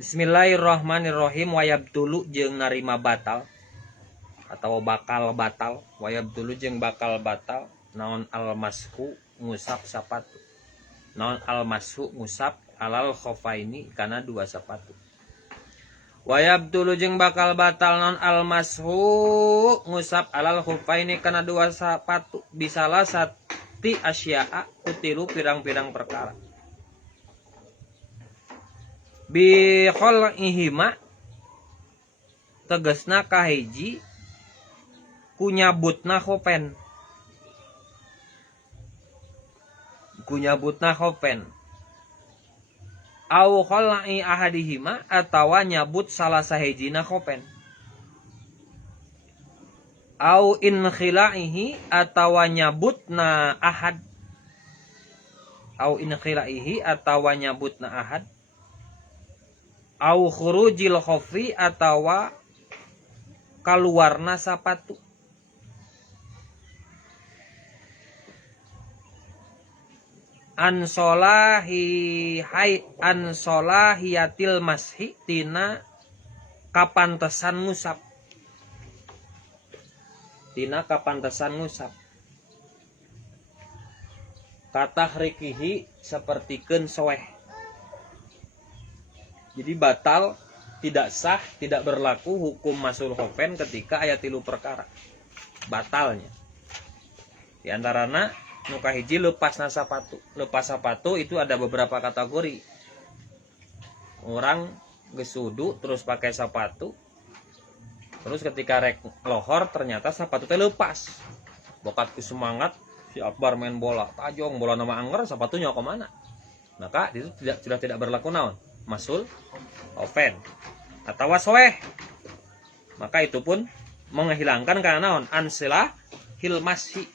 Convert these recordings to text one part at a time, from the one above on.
Bismillahirrahmanirrahim. Wayabtulu jeung narima batal atau bakal batal. Wayabtulu jeung bakal batal naon almashu ngusap sapatu. Naon almashu ngusap alal khofaini kana dua sapatu. Wayabtulu jeung bakal batal naon almashu ngusap alal khofaini kana dua sapatu. Bisalah sati asya'a kutilu pirang-pirang perkara. Bi khol'ihima tegasna kahiji kunyabutna khopen. Kunyabutna khopen. Au khol'i ahadihima atawa nyabut salah sahijina khopen. Au in khila'ihi atawa nyabutna ahad. Au in khila'ihi atawa nyabutna ahad. Au khurujil khofi atawa kaluarna sapatu. Ansolahiyatil mashi tina kapantesan ngusap. Tina kapantesan ngusap. Katahrikihi sapertikeun soeh. Jadi batal, tidak sah, tidak berlaku hukum masul khofen ketika ayat 3 perkara. Batalnya. Di antarana nu kahiji lepasna sapatu. Lepas sapatu itu ada beberapa kategori. Orang geus wudu terus pakai sapatu. Terus ketika rek lohor ternyata sapatu teh lepas. Bokat ku semangat si Akbar main bola, tajong bola nama anger sapatunya ke mana? Maka itu sudah tidak berlaku naon? Masul ofen atau soeh, maka itu pun menghilangkan karena naon ansila hilmasi,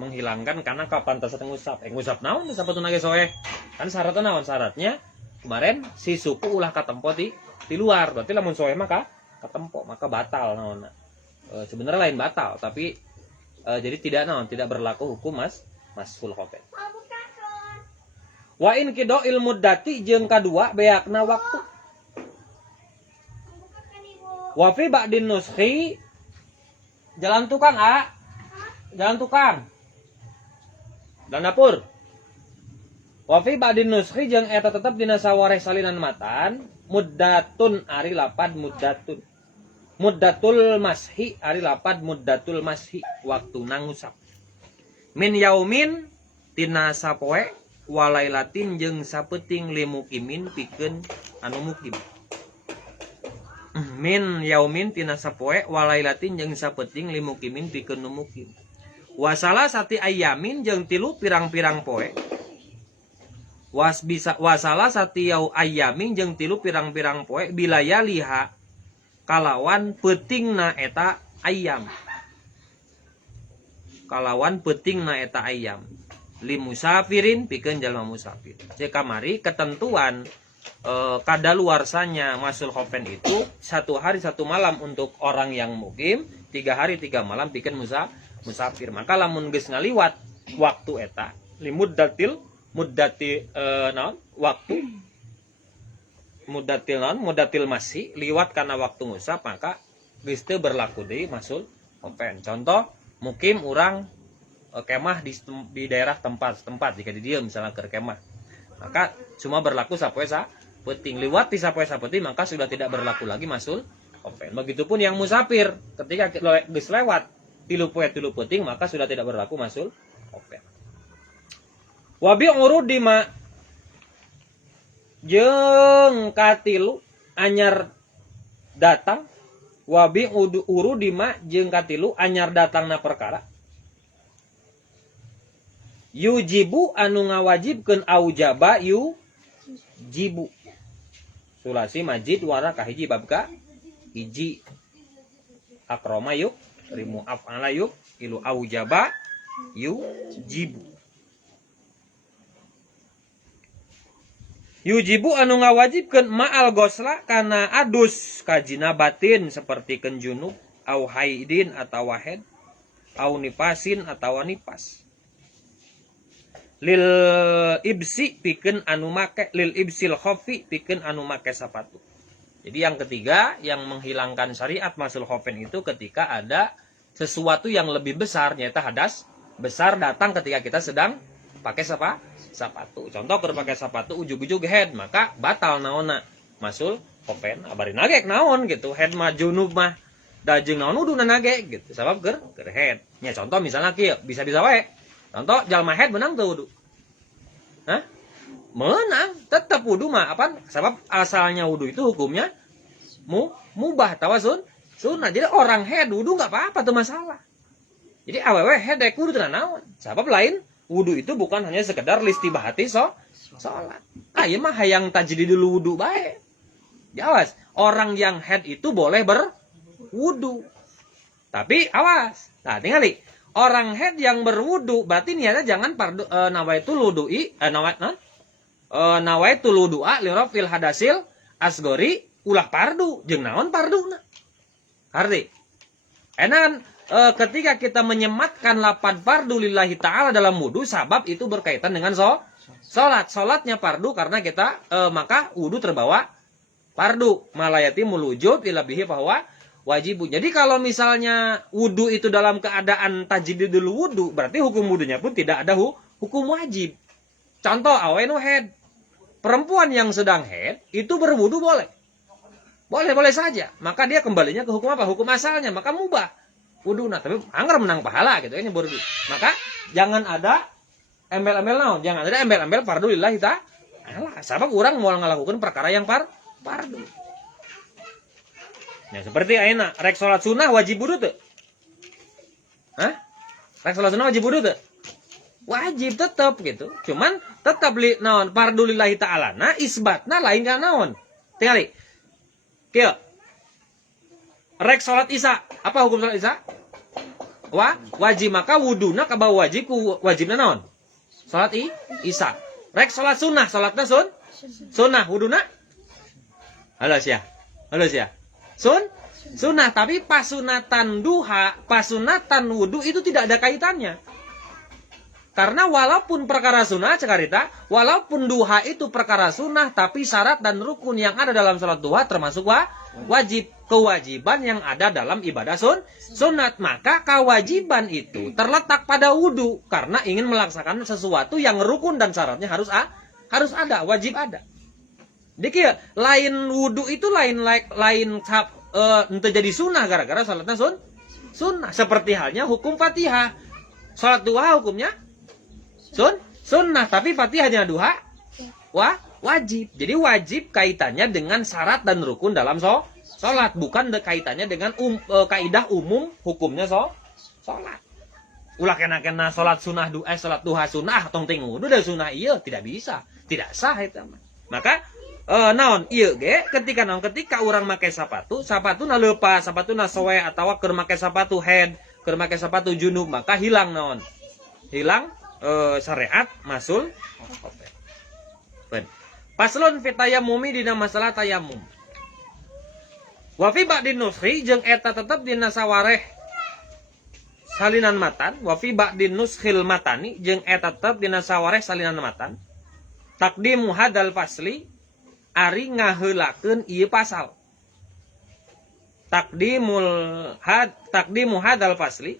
menghilangkan karena kapantesan ngusap. Ngusap naon sapatu nage soeh kan syaratnya naon? Syaratnya kemarin si suku ulah katempo di luar, berarti lamun soeh maka katempo maka batal naon. Sebenarnya lain batal tapi jadi tidak naon, tidak berlaku hukum masul khofen. Wa in kido ilmu dati jeung kadua beakna waktu. Wa fi ba'din nuskhi jalan tukang jalan tukang dan dapur. Wa fi ba'din nuskhi jeung eta tetep dina sawareh salinan matan muddatun ari lapad muddatun. Muddatul mashi ari lapad muddatul mashi waktuna ngusap. Min yaumin tina sapoe walailatin jeung sapeting limukimin pikeun anu mukim. Min yaumin tina sapoe walailatin jeung sapeting limukimin pikeun nu mukim. Wasala sati ayamin jeung 3 pirang-pirang poe. Wasala sati yau ayamin jeung 3 pirang-pirang poe bilaya liha kalawan peutingna eta ayam. Kalawan peutingna eta ayam. Limusafirin pikeun jalma musafir. Jadi kamari ketentuan kadaluarsanya masul khofen itu 1 hari 1 malam untuk orang yang mukim, 3 hari 3 malam pikeun musafir. Maka lamun geus ngaliwat waktu eta limuddatil muddati naon waktu muddatil masih liwat karena waktu ngusap maka geus teu berlaku deui masul khofen. Contoh mukim urang kemah di daerah tempat jika di dia misalnya ke kemah maka cuma berlaku sapoe sapeting liwat di sapoe sapeting maka sudah tidak berlaku lagi masul khofen. Begitupun yang musafir ketika geus lewat 3 poe 3 peuting maka sudah tidak berlaku masul khofen. Wa bi urudima jeung katilu anyar datang wa bi urudima jeung katilu anyar datangna perkara. Yujibu anu ngawajibkeun aujaba yujibu. Sulasi majid wara kahiji bab ka hiji. Akroma yuk rimu af'ala yuk ilu aujaba yujibu. Yujibu anu ngawajibkeun ma'al gosla kana adus kajina batin seperti junub au haidin atawa haid au nifasin atawa nipas. lil ibsi pikeun anu make lil ibsil khofi pikeun anu make sapatu. Jadi yang ketiga yang menghilangkan syariat masul khofen itu ketika ada sesuatu yang lebih besar, nyata hadas besar datang ketika kita sedang pakai sapatu. Contoh keur pakai sapatu ujug-ujug head, maka batal naonna masul khofen. Abari nage naon gitu, head mah junub mah da jeung naon uduna nage gitu. Sabab keur head. Nya contoh misalnya kieu, bisa-bisa wae. Contoh jalma head menang tuh wudu. Hah? Menang, tetap wudu mah apa? Sebab asalnya wudu itu hukumnya mubah tawasun sunnah. Jadi orang head wudu enggak apa-apa tuh masalah. Jadi awewe head dek wudu tenan naon? Sebab lain wudu itu bukan hanya sekedar listibahati salat. Ieu mah hayang tajdid dulu wudu bae. Awas, orang yang head itu boleh berwudu. Tapi awas. Nah, tingali. Orang head yang berwudu berarti niatnya jangan nawaitul wudu'i nawaitul wudu'a li rafil hadasil asgori ulah pardu jeung naon parduna. Arti enakan ketika kita menyematkan lapan fardu lillahi ta'ala dalam wudu, sabab itu berkaitan dengan salat. Salatnya fardu karena kita maka wudu terbawa fardu. Malayati mulujub ila bihi bahwa wajib. Jadi kalau misalnya wudu itu dalam keadaan tajdidul wudu, berarti hukum wudunya pun tidak ada hukum wajib. Contoh awe nu head. Perempuan yang sedang head itu berwudu boleh. Boleh saja. Maka dia kembalinya ke hukum apa? Hukum asalnya, maka mubah wuduna. Tapi anggar menang pahala gitu ya nyebur. Maka jangan ada embel-embel naon, jangan ada embel-embel fardu lillahi ta'ala. Sabab orang mau ngalakukan perkara yang fardu. Ya seperti ayeuna rek salat sunah wajib wudu teu? Hah? Rek salat sunah wajib wudu teu? Wajib tetap gitu. Cuman tetap naon fardu lillahi ta'ala. Nah isbatna lain ka naon? Tingali. Kieu. Rek salat Isya, apa hukum salat Isya? Wajib, maka wuduna kabawa wajib wajibna naon? Salat Isya. Rek salat sunah, salatna sunnah wuduna? Halo sia. Sunnah, tapi pasunatan duha, pasunatan wudu itu tidak ada kaitannya. Karena walaupun perkara sunnah cekarita, walaupun duha itu perkara sunnah, tapi syarat dan rukun yang ada dalam salat duha termasuk wajib. Kewajiban yang ada dalam ibadah sunat. Maka kewajiban itu terletak pada wudu. Karena ingin melaksanakan sesuatu yang rukun dan syaratnya harus ada, wajib ada. Jadi lain wudu itu lain ente jadi sunnah gara-gara salatnya sunnah. Seperti halnya hukum Fatihah. Salat duha hukumnya sunnah, tapi Fatihahnya duha wajib. Jadi wajib kaitannya dengan syarat dan rukun dalam salat, bukan kaitannya dengan kaidah umum hukumnya salat. Ulah kena salat sunnah salat duha sunnah tong ting wudu da sunnah ieu tidak bisa, tidak sah eta mah. Maka naon ieu ge ketika urang make sapatuna leupas, sapatuna soe atawa keur make sapatu head, keur make sapatu junub, maka hilang naon? Hilang syariat masul khofen. Paslon fi tayammumi dina masalah tayammum. Wa fi ba'din nuskhi jeung eta tetep dina sawareh salinan matan, wa fi ba'din nuskhil matani jeung eta tetep dina sawareh salinan matan. Taqdimu hadal fasli ari ngaheulakeun ieu pasal. Taqdimu hadal fasli.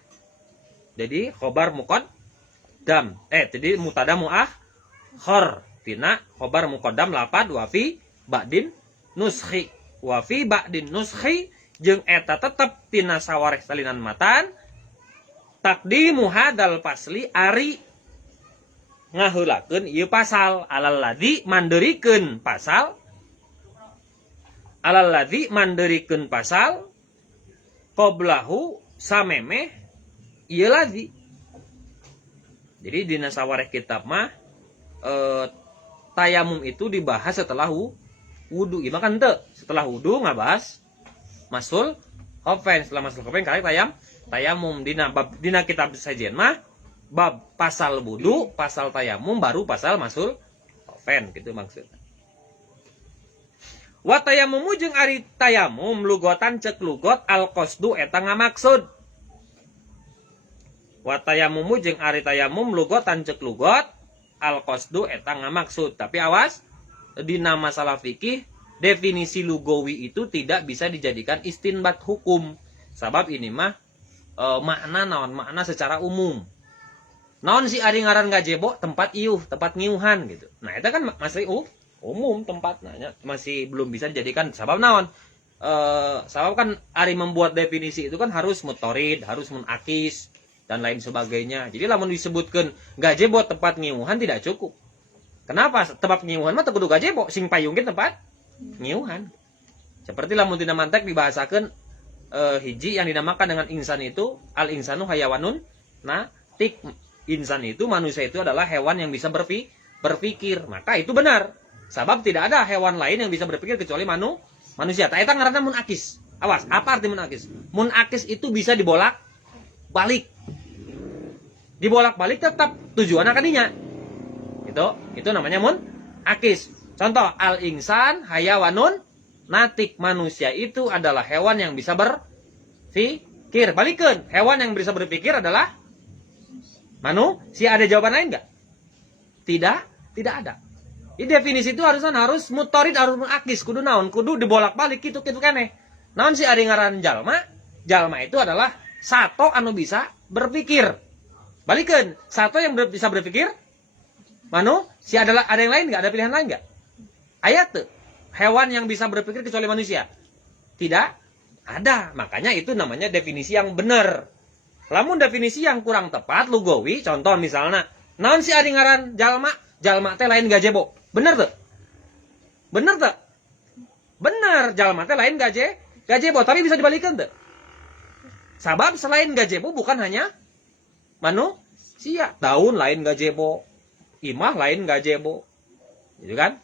Jadi khobar muqaddam. Jadi mutada muakhir tina khobar muqaddam lapad wa fi ba'din nuskhi. Wa fi ba'din nuskhi jeung eta tetep tina sawareh salinan matan. Taqdimu hadal fasli ari ngaheulakeun ieu pasal alal ladzi mandeurikeun pasal qoblahu samemeh ieu ladzi. Jadi dina sawareh kitab mah tayamum itu dibahas setelah wudu. Ieu mah kan teu, setelah wudu ngabahas masul khofen, setelah masul khofen karek tayamum dina kitab sajian mah bab pasal wudu, pasal tayamum, baru pasal masul khofen gitu maksudnya. Wa tayammumu jeung ari tayamum lugotan cek lugot al qasdu eta ngamaksud. Wa tayammumu jeung ari tayamum lugotan cek lugot al-qasdu eta ngamaksud. Tapi awas, dina masalah fikih definisi lugawi itu tidak bisa dijadikan istinbat hukum. Sabab ini mah makna naon, makna secara umum. Naon si ari ngaran gajebo tempat iuh, tempat ngiuhan gitu. Nah, itu kan masih umum tempatnya, masih belum bisa dijadikan sabab naon. Sabab kan ari membuat definisi itu kan harus mutorid, harus munakis dan lain sebagainya. Jadi lamun disebutkan gajebo tempat ngiuhan tidak cukup. Kenapa? Tempat ngiuhan mah teu kudu gajebo, sing payung ge tempat ngiuhan. Seperti lamun tina mantek dibahasakeun hiji yang dinamakan dengan insan itu al insanu hayawanun natik. Insan itu, manusia itu adalah hewan yang bisa berpikir. Maka itu benar. Sabab tidak ada hewan lain yang bisa berpikir kecuali manusia. Tak eta ngaranna munakis. Awas, apa arti munakis? Munakis itu bisa dibolak-balik. Dibolak-balik tetap tujuan akadinya. Itu namanya munakis. Contoh, al-insan hayawanun natik. Manusia itu adalah hewan yang bisa berpikir. Balikan, hewan yang bisa berpikir adalah manusia. Ada jawaban lain nggak? Tidak ada. Ini definisi itu harus mutorid, harus akis, kudu naon, kudu dibolak-balik gitu keneh. Naon si ari ngaran jalma? Jalma itu adalah sato anu bisa berpikir. Balikeun, sato yang bisa berpikir manusia adalah ada yang lain nggak? Ada pilihan lain nggak? Ayat tuh. Hewan yang bisa berpikir kecuali manusia. Tidak ada. Makanya itu namanya definisi yang benar. Lamun definisi yang kurang tepat lugawi, contoh misalnya, naon si ari ngaran jalma? Jalma teh lain gajebo. Bener tuh? Bener tuh? Bener, jalma teh lain gajebo, tapi bisa dibalikan tuh. Sabab selain gajebo bukan hanya manusia. Daun lain gajebo, imah lain gajebo. Gitu kan?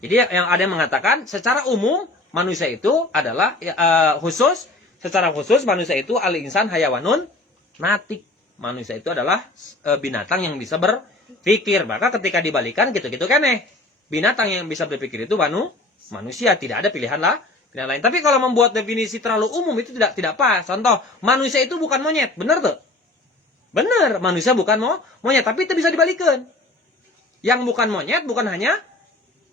Jadi yang ada yang mengatakan secara umum manusia itu adalah secara khusus manusia itu al-insan hayawanun natik. Manusia itu adalah binatang yang bisa berpikir. Maka ketika dibalikan gitu-gitu keneh. Binatang yang bisa berpikir itu manusia, tidak ada pilihan lain. Tapi kalau membuat definisi terlalu umum itu tidak pas. Contoh, manusia itu bukan monyet, benar tuh? Benar, manusia bukan monyet, tapi itu bisa dibalikan. Yang bukan monyet bukan hanya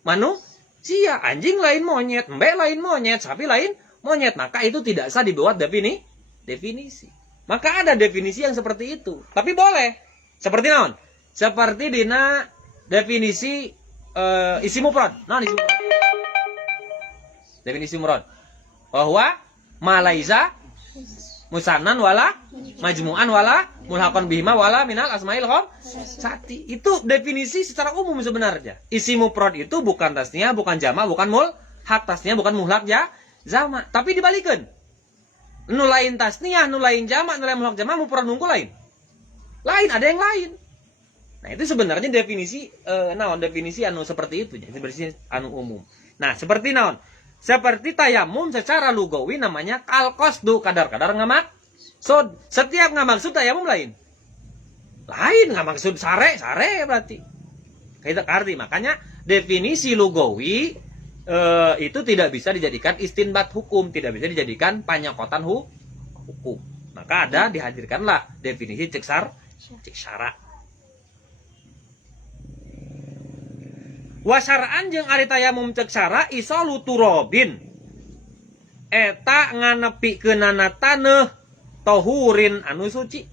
manusia, anjing lain monyet, mbek lain monyet, sapi lain monyet, maka itu tidak sah dibuat definisi. Maka ada definisi yang seperti itu. Tapi boleh. Seperti naon? Seperti dina definisi isim mufrad. Naon isim mufrad? Definisi mufrad. Bahwa malaisa musannan wala majmu'an wala mulhaqan bihima wala minal asmail sati. Itu definisi secara umum sebenarnya. Isim mufrad itu bukan tasniyah, bukan jama', bukan mulhaq. Tasniyah bukan mulhaq jama', tapi dibalikan. Nu lain tasniyah, nu lain jama', nu lain mulhaq jama', mufrad nunggu lain. Ada yang lain. Nah, itu sebenarnya definisi definisi anu seperti itu, jadi definisi anu umum. Nah, seperti naon? Seperti tayamum secara lugawi namanya al-qasdu, kadar-kadar ngamaksud. Setiap ngamaksud tayamum lain. Ngamaksud sare berarti. Itu arti. Makanya definisi lugawi itu tidak bisa dijadikan istinbat hukum, tidak bisa dijadikan panyakotan hukum. Maka dihadirkanlah definisi cek syara. Wasaraan jeung ari tayamum cek syara isalu turobin eta nganepikeunana taneuh tohurin anu suci.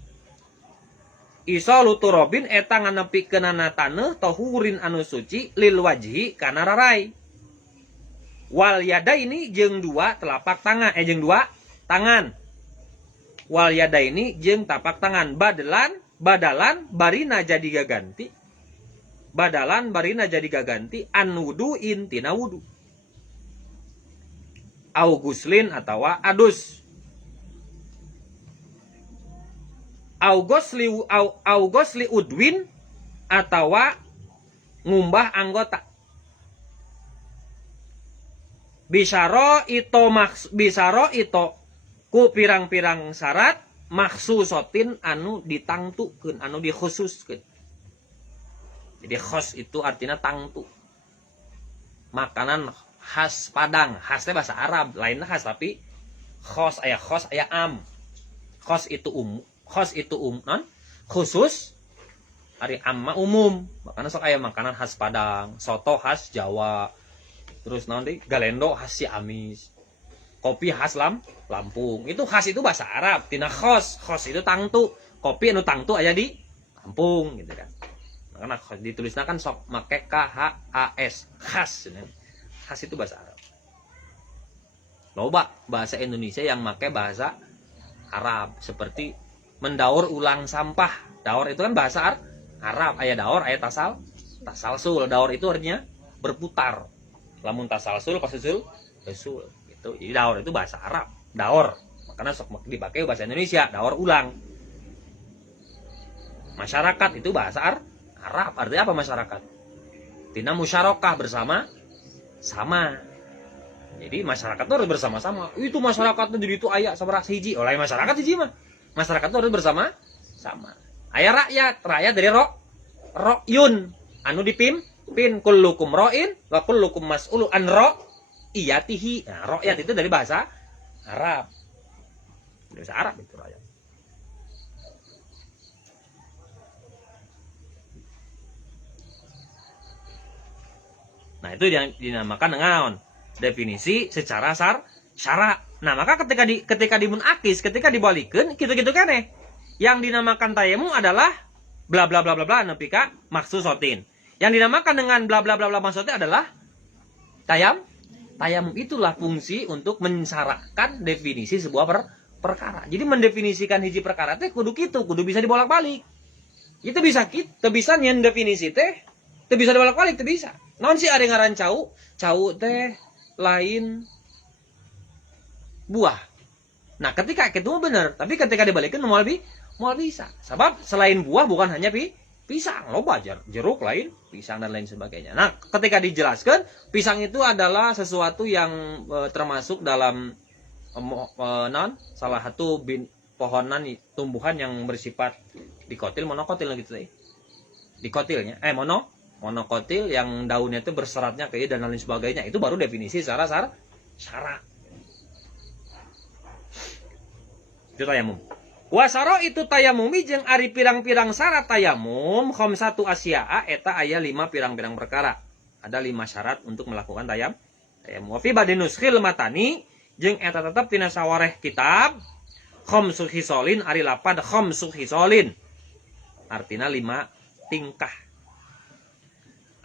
Isalu turobin eta nganepikeunana taneuh tohurin anu suci lil wajhi kana rarai. Wal yada ini jeung dua telapak tangan jeung dua tangan. Wal yada ini jeung tapak tangan badalan barina jadi gaganti. Badalan barina jadi gaganti an wuduin tina wudu. Au guslin atawa adus. Au gosli udwin atawa ngumbah anggota. Bisaro ito ku pirang-pirang syarat maksusotin anu ditangtukeun, anu dikhususkeun. Jadi khos itu artinya tangtu. Makanan khas Padang, khasnya bahasa Arab, lainnya khas tapi khos aya am. Khos itu khusus, Ari amma umum, makanya sok aya makanan khas Padang, soto khas Jawa, terus nanti galendo khas Ciamis, kopi khas Lampung. Itu khas itu bahasa Arab, tina khos itu tangtu, kopi anu tangtu aya di Lampung gitu kan. Makanya ditulisna kan sok make KHAS, khas. Khas itu bahasa Arab. Loba bahasa Indonesia yang make bahasa Arab, seperti mendaur ulang sampah. Daur itu kan bahasa Arab, aya daur, aya tasalsul. Daur itu artinya berputar. Lamun tasalsul pas usul itu. Jadi daur itu bahasa Arab, daur. Makanya sok dipakai bahasa Indonesia, daur ulang. Masyarakat itu bahasa Arab. Artinya apa masyarakat? Tina musyarakah bersama sama. Jadi masyarakat itu harus bersama-sama. Itu masyarakatnya jadi itu aya sabaraha hiji. Oleh masyarakat hiji mah. Masyarakat itu harus bersama sama. Aya rakyat dari ro'yun anu dipimpin kullukum ro'in wa kullukum mas'ulu an ro'iyatihi. Nah, rakyat itu dari bahasa Arab. Dari bahasa Arab itu rakyat. Nah, itu yang dinamakan dengan definisi secara syara. Nah, maka ketika dimun akis, ketika dibalikeun kitu-kitu keneh. Yang dinamakan tayamum adalah bla bla bla bla bla nepi ka maksusotin. Yang dinamakan dengan bla bla bla bla maksudnya adalah tayamum itulah fungsi untuk mensyaratkan definisi sebuah perkara. Jadi mendefinisikan hiji perkara teh kudu kitu, kudu bisa dibolak-balik. Itu bisa nyen definisi teh teu bisa dibolak-balik, teu bisa. Naon sih ada ngaran cau teh lain buah. Nah, ketika itu bener, tapi ketika dibalikin mau bisa. Sebab selain buah bukan hanya pisang, loba jeruk lain, pisang dan lain sebagainya. Nah, ketika dijelaskan, pisang itu adalah sesuatu yang termasuk dalam salah satu pohonan tumbuhan yang bersifat dikotil, monokotil gitu. Dikotilnya, monokotil yang daunnya itu berseratnya kayak dan lain sebagainya. Itu baru definisi secara syara. Itu tayamum. Wasaro itu tayamumi jeung ari pirang-pirang syarat tayamum khamsatu asya'a eta aya 5 pirang-pirang perkara. Ada 5 syarat untuk melakukan tayamum. Wa fi badinuskhil matani jeung eta tetep tina sawareh kitab khamsul hisolin ari lapad khamsul hisolin. Artina 5 tingkah.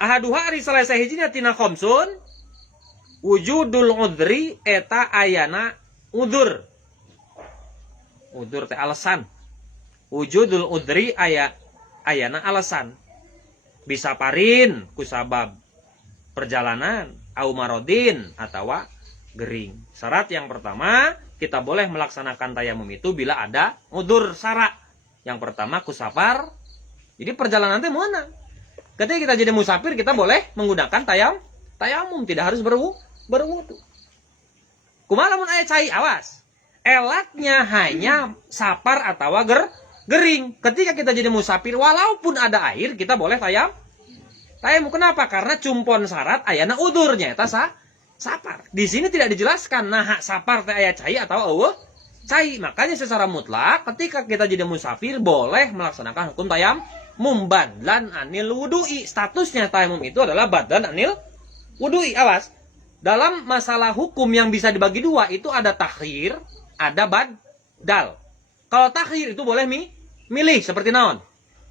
Ahaduha ari salah sahijina tina khamsun wujudul udhri eta ayana udzur. Udzur teh alasan. Wujudul udhri ayana alasan. Bisa parin kusabab perjalanan au marodin atawa gering. Syarat yang pertama, kita boleh melaksanakan tayamum itu bila ada udzur syara. Yang pertama kusafar. Jadi perjalanan teh mana? Ketika kita jadi musafir, kita boleh menggunakan tayamum, tidak harus berwudu. Kumaha lamun aya cai, awas. Elatnya hanya sapar atau gering. Ketika kita jadi musafir, walaupun ada air, kita boleh tayamum. Kenapa? Karena cumpon syarat ayana udurnya eta sapar. Di sini tidak dijelaskan nah sapar teh aya cai atau eueuh cai. Makanya secara mutlak ketika kita jadi musafir boleh melaksanakan hukum tayamum badlan anil wudu'i. Statusnya tayamum itu adalah badlan anil wudu'i. Awas. Dalam masalah hukum yang bisa dibagi dua itu ada takhir, ada badal. Kalau takhir itu boleh milih seperti naon?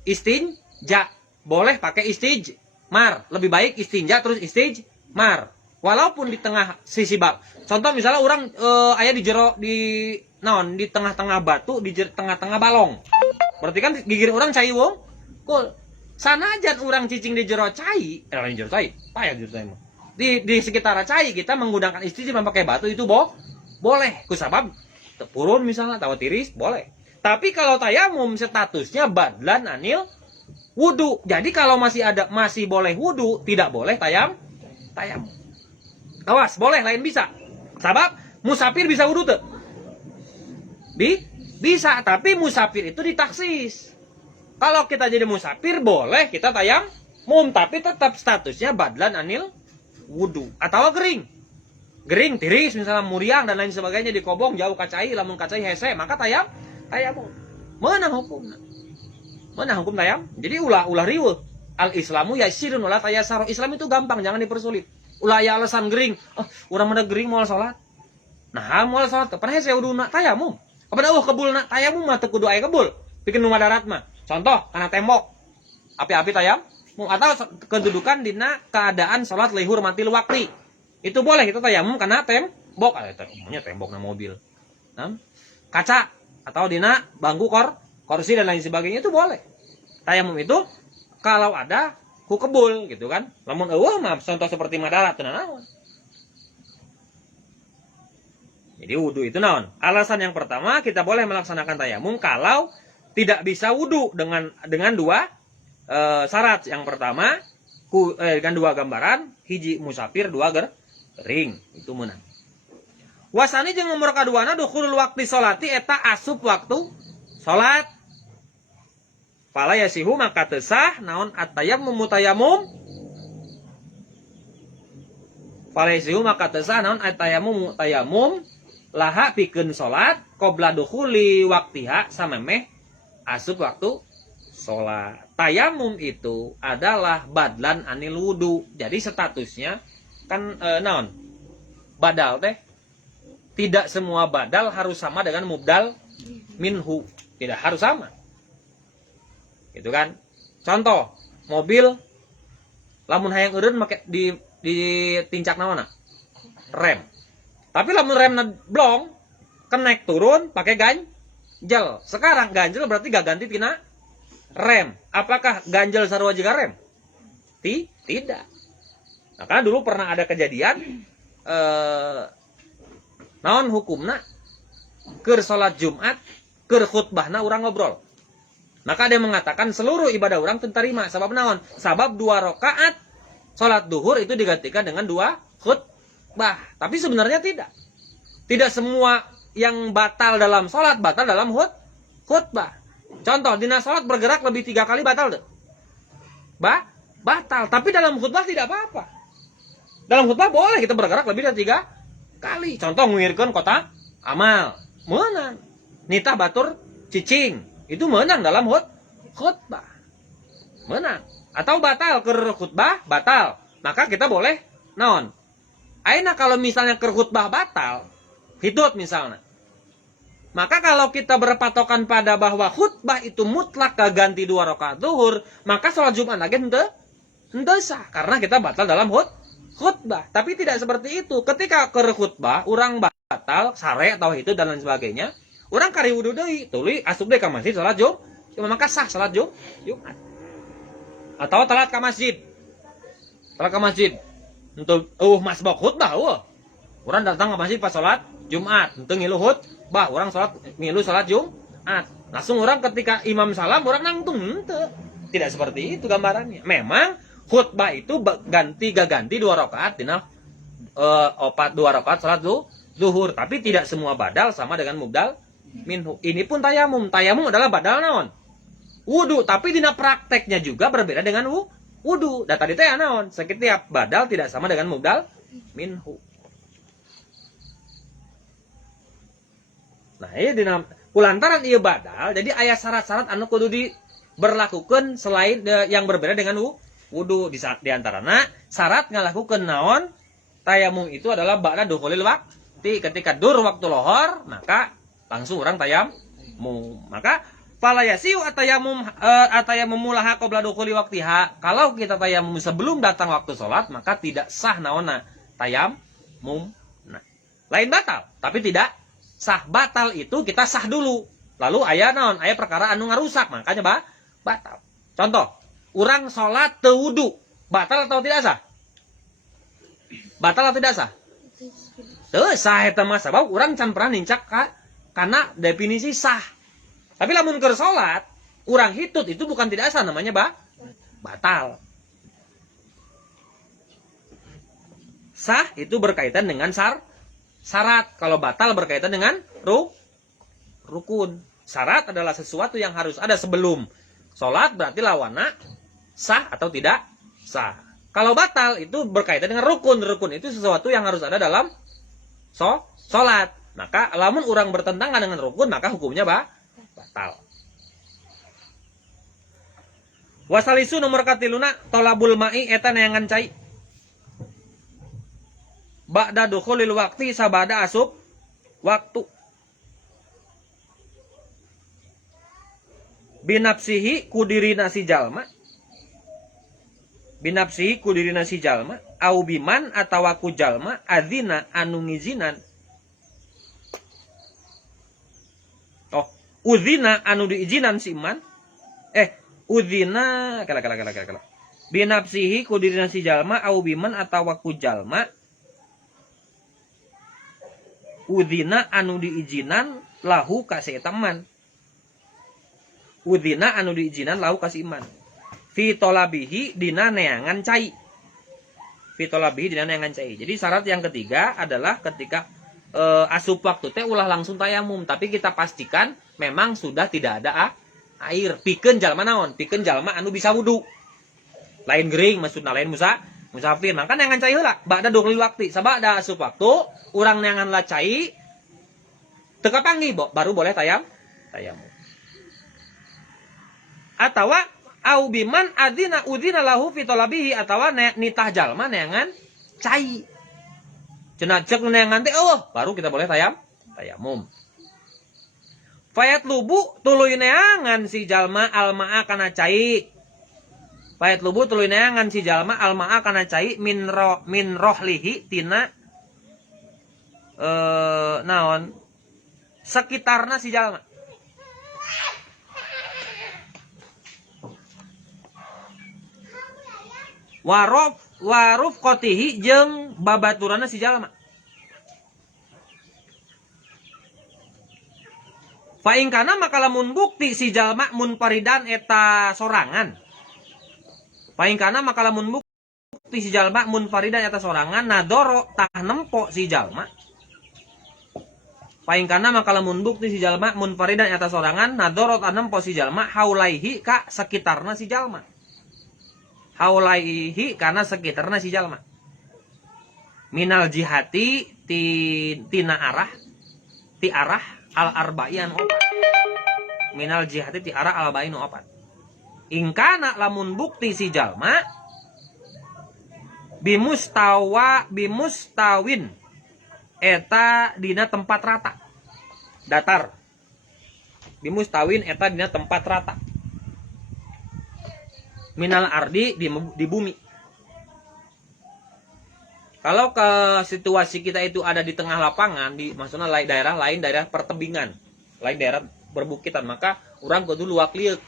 Istinja. Boleh pakai istijmar. Lebih baik istinja terus istijmar. Walaupun di tengah sisi bab. Contoh misalnya orang aya di jero di naon di tengah-tengah batu, di tengah-tengah balong. Berarti kan gigir orang cai wong. Kul. Sanajan orang cicing di jero cai, di jero cai. Payah jero cai mah. Di sekitar cai kita menggunakan istijmar pakai batu itu boleh. Kusabab tepurun misalnya tawa tiris boleh. Tapi kalau tayamum statusnya badlan anil wudu. Jadi kalau masih boleh wudu, tidak boleh tayamum. Awas, boleh lain bisa. Sabab musafir bisa wudu tuh. Bisa, tapi musafir itu ditaksis. Kalau kita jadi musafir boleh kita tayamum, tapi tetap statusnya badlan anil wudu atau gering tiris misalnya muriang dan lain sebagainya dikobong jauh kacai lamun kacai hese maka tayamum mana hukumnya Mana hukum tayam? Jadi ulah riweuh. Al Islamu yasirun wala tayassar. Islam itu gampang, jangan dipersulit. Ulah aya alasan gering. Urang mah gering moal salat. Nah, moal salat pernah saya uduna tayamum. Kepada kebulna tayamum mah teu kudu aya kebul. Pikeun nu madarat mah. Contoh kana tembok. Api-api tayam atau kedudukan dina keadaan salat lihur mati waktu. Itu boleh itu tayamum karena tembok. Umumnya tembok na mobil. Nah, kaca atau dina bangku kursi dan lain sebagainya itu boleh. Tayamum itu kalau ada ku kebul gitu kan. Lamun eueuh mah contoh seperti madarat teu naon. Jadi wudu itu naon? Alasan yang pertama kita boleh melaksanakan tayamum kalau tidak bisa wudu dengan dua syarat. Yang pertama dengan dua gambaran, hiji musafir, dua gering. Itu meunang. Wasani jeung nomor kaduana dukhulul waqti sholati eta asup waktu salat. Fala yasihu maka teu sah naon at-tayammum mutayammum. Fala yasihu maka teu sah naon at-tayammum mutayammum laha pikeun salat qabla dukhuli waqtiha samemeh asup waktu salat. Tayamum itu adalah badlan anil wudu. Jadi statusnya kan naon? Badal teh. Tidak semua badal harus sama dengan mubdal minhu. Tidak harus sama. Gitu kan? Contoh, mobil lamun hayang eureun make di tincak naonna? Rem. Tapi lamun remna blong, kenek turun pakai ganjel. Sekarang ganjel berarti gak ganti tina rem. Apakah ganjel sarua jiga rem? Tidak. Nah, karena dulu pernah ada kejadian naon hukumna keur salat Jumat, keur khutbahna urang ngobrol. Maka dia mengatakan seluruh ibadah orang terima. Sebab naon? Sebab 2 rakaat salat duhur itu digantikan dengan 2 khutbah. Tapi sebenarnya tidak. Tidak semua yang batal dalam salat batal dalam khutbah. Contoh, dina salat bergerak lebih 3 kali batal deh. Batal. Tapi dalam khutbah tidak apa-apa. Dalam khutbah boleh kita bergerak lebih dari 3 kali. Contoh, ngirikeun kota amal. Meunang. Nitah batur cicing. Itu menang dalam khutbah. Menang. Atau batal keur khutbah, batal. Maka kita boleh naon? Ayeuna kalau misalnya keur khutbah batal, hitut misalnya. Maka kalau kita berpatokan pada bahwa khutbah itu mutlak ganti 2 rakaat zuhur, maka sholat Jumat lagi henteu sah karena kita batal dalam khutbah. Tapi tidak seperti itu. Ketika keur khutbah, orang batal, sare atau itu dan lain sebagainya, orang kari wudu deui, tuluy asup deui ka masjid salat Jumat, maka sah salat Jumat. Atau telat ka masjid. Telat ka masjid. Untuk masbok khutbah Urang datang ke masjid pas salat Jumat, henteu ngilu khutbah, urang salat ngilu salat Jumat. Langsung orang ketika imam salam, urang nangtung henteu. Tidak seperti itu gambarannya. Memang khutbah itu ganti 2 rakaat dina 2 rakaat salat zuhur, tapi tidak semua badal sama dengan mubdal minhu. Ini pun tayamum. Tayamum adalah badal naon? Wudu, tapi dina prakteknya juga berbeda dengan wudu. Dan tadi teh naon? Setiap badal tidak sama dengan mubdal minhu. Nah, ieu dina kulantaran ieu badal, jadi aya syarat-syarat anu kudu diberlakukeun selain yang berbeda dengan wudu. Di antarana syarat ngalakukeun naon? Tayamum itu adalah ba'da dukhulil waqti. Ketika dur waktu lohor, maka langsung orang tayamum. Maka fala yasiu atayamum laha qabla dukhuli waqtiha. Kalau kita tayamum sebelum datang waktu salat, maka tidak sah naonna tayamum. Nah, lain batal, tapi tidak sah. Batal itu kita sah dulu. Lalu aya naon? Aya perkara anu ngarusak, makanya batal. Contoh, urang salat teu wudu, batal atau tidak sah? Batal atau tidak sah? Teu sah eta mah sabab urang can pernah nincak karena definisi sah. Tapi lamun keur salat, urang hitut itu bukan tidak sah, namanya batal. Sah itu berkaitan dengan syarat. Kalau batal berkaitan dengan rukun. Syarat adalah sesuatu yang harus ada sebelum salat, berarti lawanna sah atau tidak sah. Kalau batal itu berkaitan dengan rukun. Rukun itu sesuatu yang harus ada dalam salat. Maka lamun orang bertentangan dengan rukun, maka hukumnya batal. Wasalisu nomor katiluna tolabul ma'i eta neangan cai. Ba'da dukhulil waqti sabada asup waktu. Binapsihi kudirina si jalma. Binapsihi kudirina si jalma. Au biman atawa ku jalma adzina anu ngizinan. Oh, udzina anu diizinan si iman. Udzina kala. Binapsihi kudirina si jalma au biman atawa ku jalma. Udzina anu diizinan lahu ka si eta man. Udzina anu diizinan lahu ka si iman. Fi tolabihi dina neangan cai. Fi tolabihi dina neangan cai. Jadi syarat yang ketiga adalah ketika asup waktu teh ulah langsung tayamum, tapi kita pastikan memang sudah tidak ada air. Pikeun jalma naon? Pikeun jalma anu bisa wudu. Lain gering maksudna lain musafir. Maka neangan cai heula ba'da dukhulil waqti. Sabada asup waktu urang neangan la cai teu kapanggih baru boleh tayamum. Atawa au biman adina udina lahu fi talabihi atawa nitah jalma neangan cai. Cenah cek neangan teh baru kita boleh tayamum. Fayat lubu tuluy neangan si jalma almaa kana cai. Fayat lubu tuluy neangan si jalma almaa kana cai min rohlihi tina naon sekitarna si jalma. Waruf kotihi jeung babaturana si jalma. Faingkana maka lamun bukti si jalma munfaridan eta sorangan. Faingkana maka lamun bukti si jalma munfaridan eta sorangan nadoro tah nempo si jalma. Faingkana maka lamun bukti si jalma munfaridan eta sorangan nadoro tah nempo si jalma haulaihi ka sekitarna si jalma. Haulaihi karena sekitarna si jalma. Minal jihati tina arah ti arah al arba'in opat. Minal jihati ti arah al arba'in opat. Ingkana lamun bukti si jalma bimustawin eta dina tempat rata. Datar. Bimustawin eta dina tempat rata. Minal ardi di bumi. Kalau ke situasi kita itu ada di tengah lapangan, maksudnya daerah lain daerah pertebingan, lain daerah berbukitan, maka orang kudu luak liuk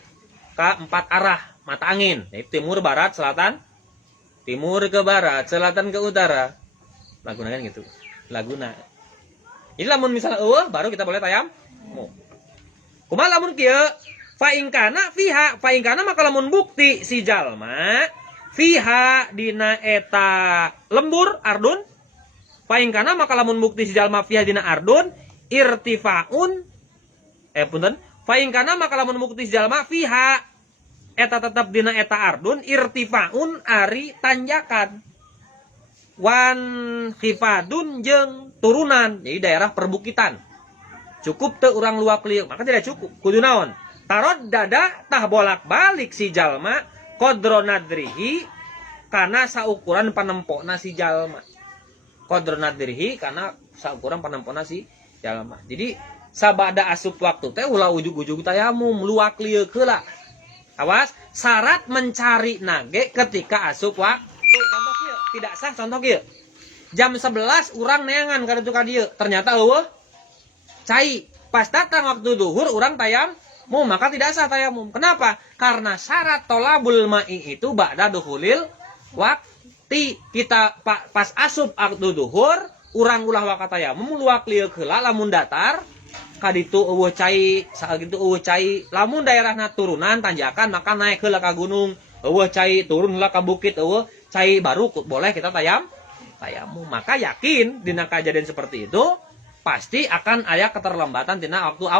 ke 4 arah mata angin, yaitu timur, barat, selatan, timur ke barat, selatan ke utara. Laguna kan gitu. Laguna. Jadi lamun misalnya baru kita boleh tayam. Kumaha lamun kieu? Faingkana maka lamun bukti si jalma fiha dina eta lembur ardun. Faingkana maka lamun bukti si jalma fiha dina ardun irtifaun punten. Faingkana maka lamun bukti si jalma fiha eta tetap dina eta ardun irtifaun ari tanjakan. Wan khifadun jeung turunan. Jadi daerah perbukitan. Cukup teu urang luak liuk, maka tidak cukup. Kudu naon? Tarot dada tah bolak-balik si jalma kodronadrihi karena saukuran panempona si jalma. Kodronadrihi karena saukuran panempona si jalma. Jadi sabada asup waktu teh ulah ujug-ujug tayamum luak lieu heula. Awas, syarat mencari nage ketika asup waktu. Contoh kieu, tidak sah contoh kieu. Jam 11 urang neangan ka ditu ka dieu. Ternyata eueuh cai. Pas datang waktu duhur urang tayamum, maka tidak sah tayamum. Kenapa? Karena syarat tolabul ma'i itu ba'da dukhulil waqti. Kita pas asup waktu duhur, urang ulah wakat tayamum, luak lieu heula lamun datar, kaditu eueuh cai, sakitu eueuh cai. Lamun daerahna turunan tanjakan maka naik heula ka gunung, eueuh cai turun heula ka bukit, eueuh cai baru boleh kita tayamum. Maka yakin dina kejadian seperti itu pasti akan aya keterlambatan tina waktu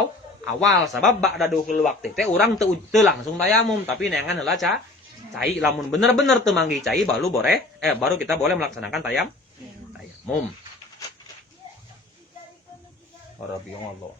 awal sabab ba'da dukhul waqti teh urang teu langsung tayamum tapi neangan heula cai lamun bener-bener teu manggi cai baru kita boleh melaksanakan tayamum. Allah.